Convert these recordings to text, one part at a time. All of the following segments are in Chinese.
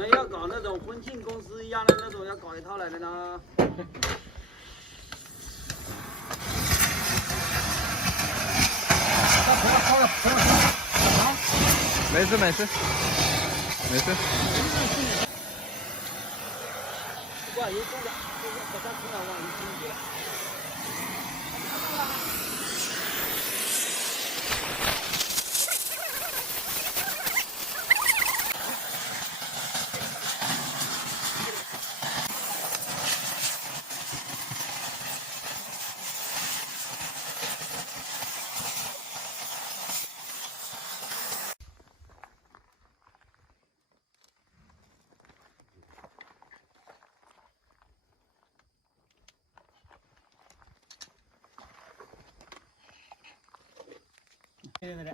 们要搞那种婚庆公司一样的那种，要搞一套来的呢。没事没事没事。不管有重的，把它从哪往里进去。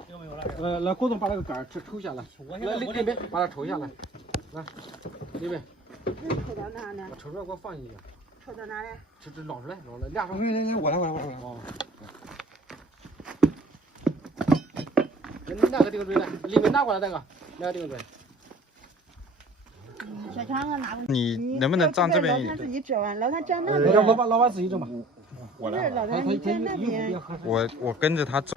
有没有了？来，郭总把那个杆儿抽下来。来，那边把它抽下来。来，那边。抽到哪呢？抽出来给我放进去。抽到哪里？这捞出来，俩手。我来。哦。哪个钉锥来？里面拿过来那个，哪个钉锥？小强啊，拿过来。你能不能站这边一点？老自己折完，老他站那边。让老板自己整吧。我来。老他你站那边。我跟着他走。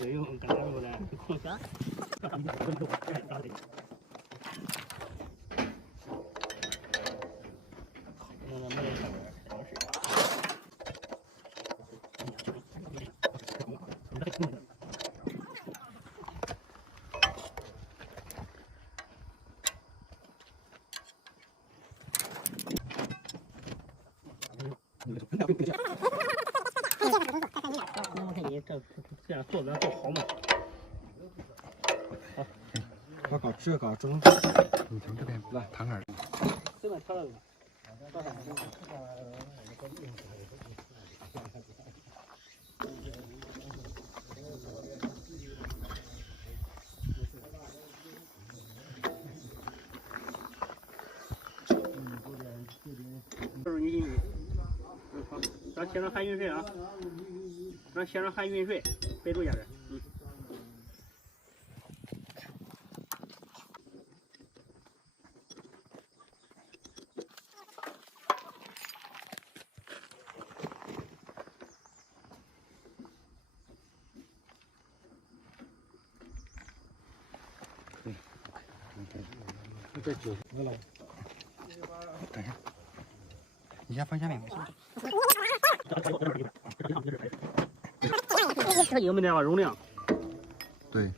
没有，干啥不来？啥？我看你这样做的做好吗？好，把搞这个中。你从这边来，躺耳。这边挑了。61斤米，咱写上含运税啊，咱写上含运税，备注一下子。这酒喝了。等一下，你先放下面没事。它有没得容量？对，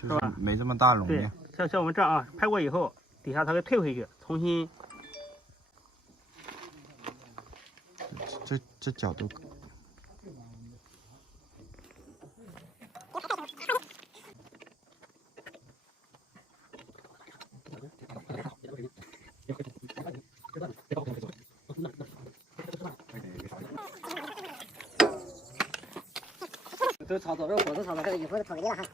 就是没这么大容量。对，像我们这样啊，拍过以后，底下它给退回去，重新。这角度。都炒作，这火都炒作，这一会儿炒给你了哈。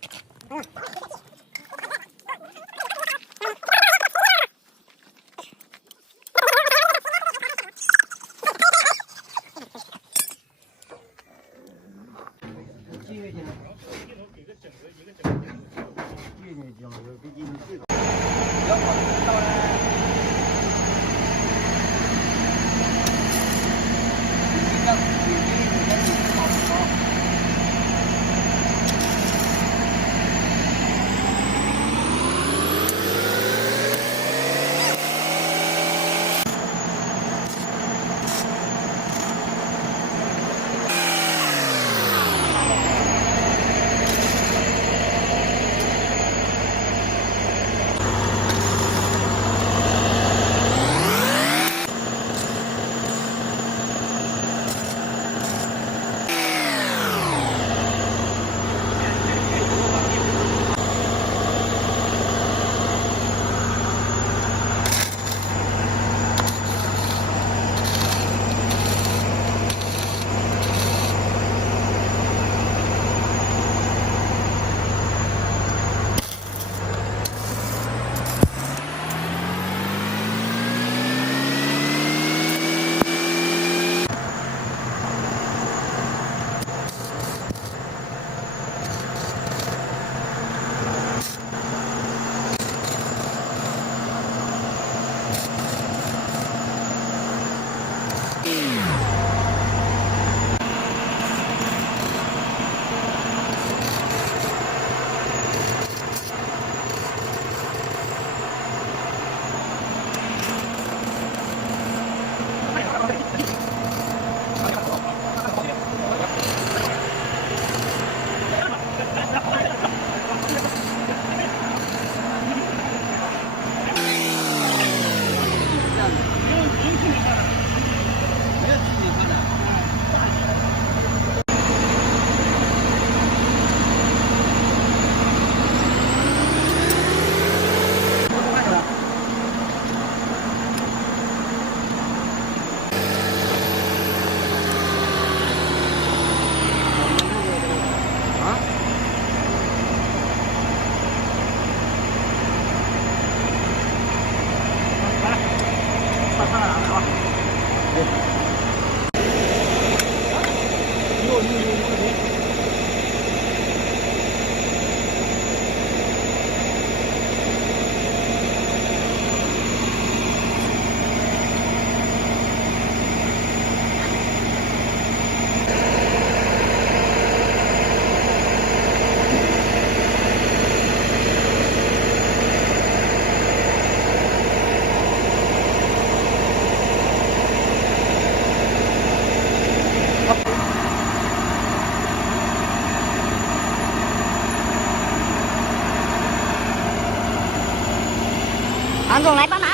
韩总来帮忙。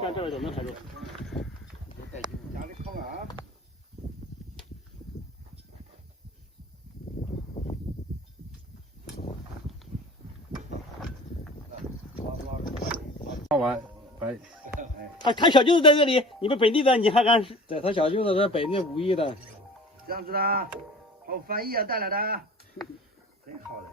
像这个就能开住。家里靠岸。好玩，哎，他小舅子在这里，你们本地的，你还敢？对他小舅子在北内无意的。这样子的，好翻译啊带来的，真好嘞。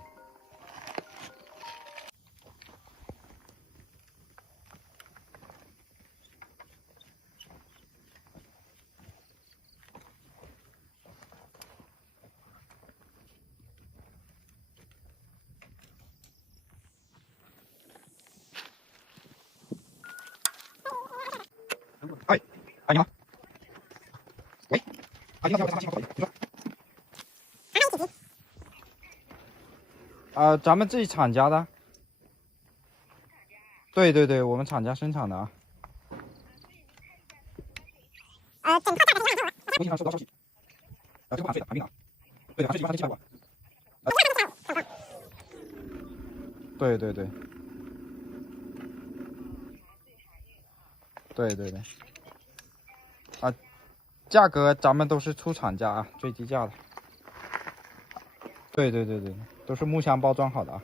哎，你好。喂，你好，咱们自己厂家的。对对对，我们厂家生产的啊。整套价格微信上收到消息，这个不含税的，含冰的。对的，含税13700多。对对对。对对对。价格咱们都是出厂价啊，最低价的。对对对对，都是木箱包装好的啊。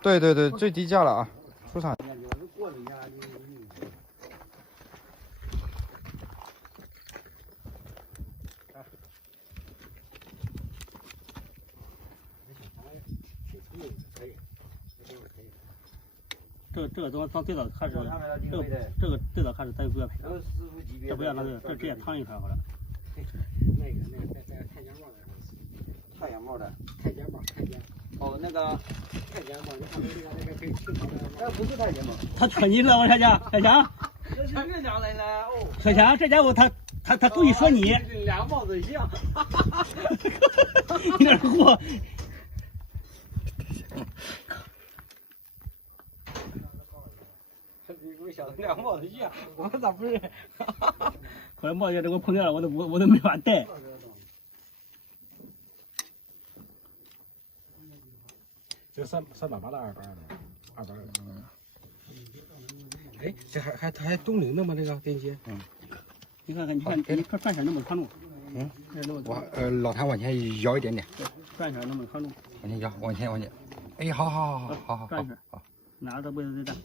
对对对，最低价了啊，出厂。这个东西最早开始，这个最早开始咱就不要赔了，这不要那个，这直接烫一条好了。太阳帽的，太监帽。哦，那个太监帽，你看那个可以清朝的。那不是太监帽。他特你了，我小强，小强。这是月亮来了哦。小强，这家伙他故意说你。俩帽子一样。你那货。你给我想的俩帽子一样，我咋不是？后来帽子给我碰见了，我都没法戴。这380的280的，280。哎，这还东陵的吗？这个电机？你看，你转圈那么长路。老谭往前摇一点点。转圈那么长路。往前摇，往前。哎，好。转圈。哪个都不能再转。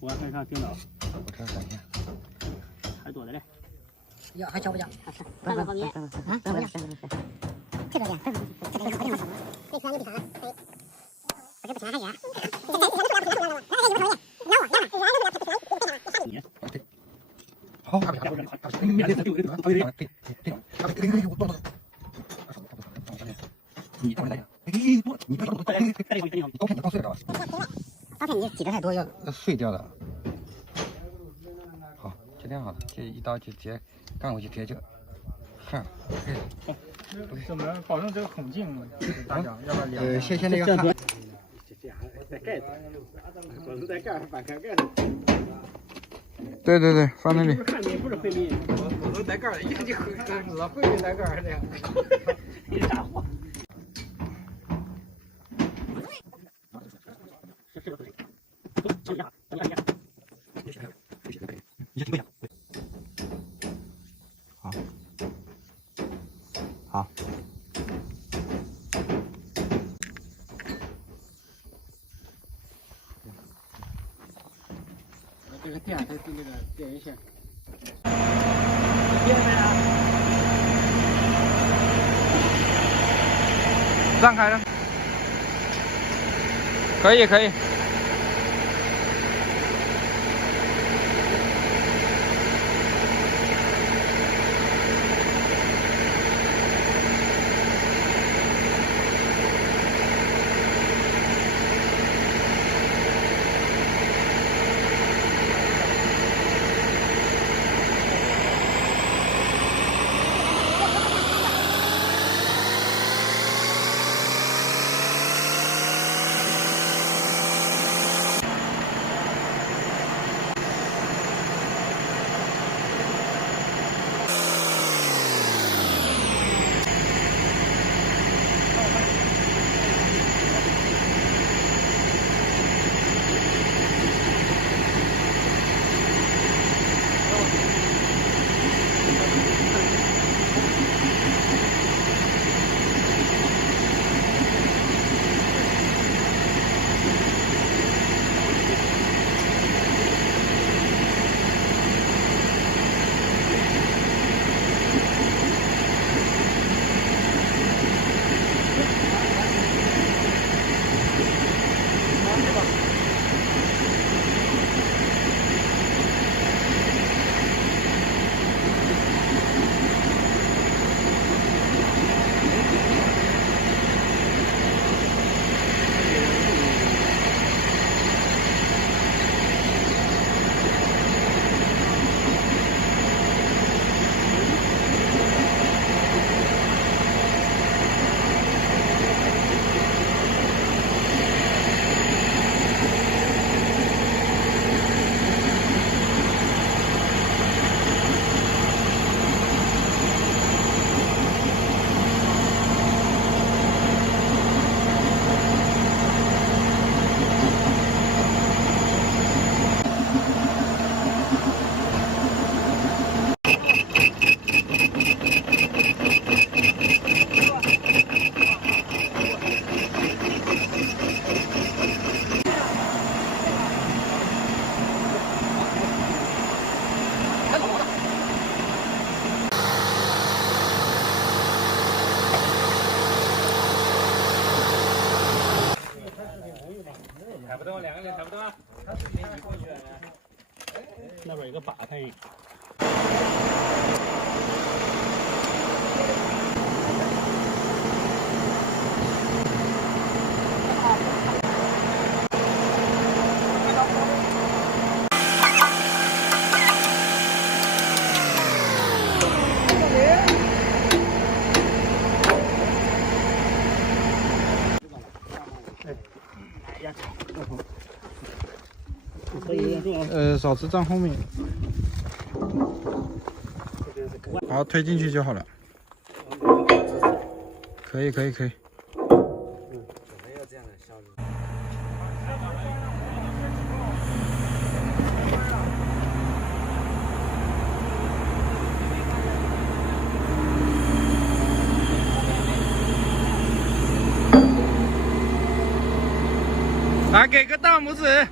我身上听到。我这等一下。还多的嘞。要还交不交？放到旁边。啊，不要。这个呀，这个好点。这可以比啥？可以。我这不行，还行。好，你倒来，你不要刀片你刀碎了是吧？刀片你挤得太多要碎掉了。好，就这样好了，这一刀就直接干过去，直接就焊。怎么保证这个孔径大小？要不然量？先那个焊。这还带盖子，不能带盖子，反开盖子。对，放那里。不是焊米，不是回米。不能带盖儿，一看就老会没带盖儿的。你啥货？好。个电，它是那个电源线。让开了，可以可以。踩不动，2个人踩不动。那边有个把看一。少吃站后面，好推进去就好了。可以可以可以。没有这样的效率。来，给个大拇指。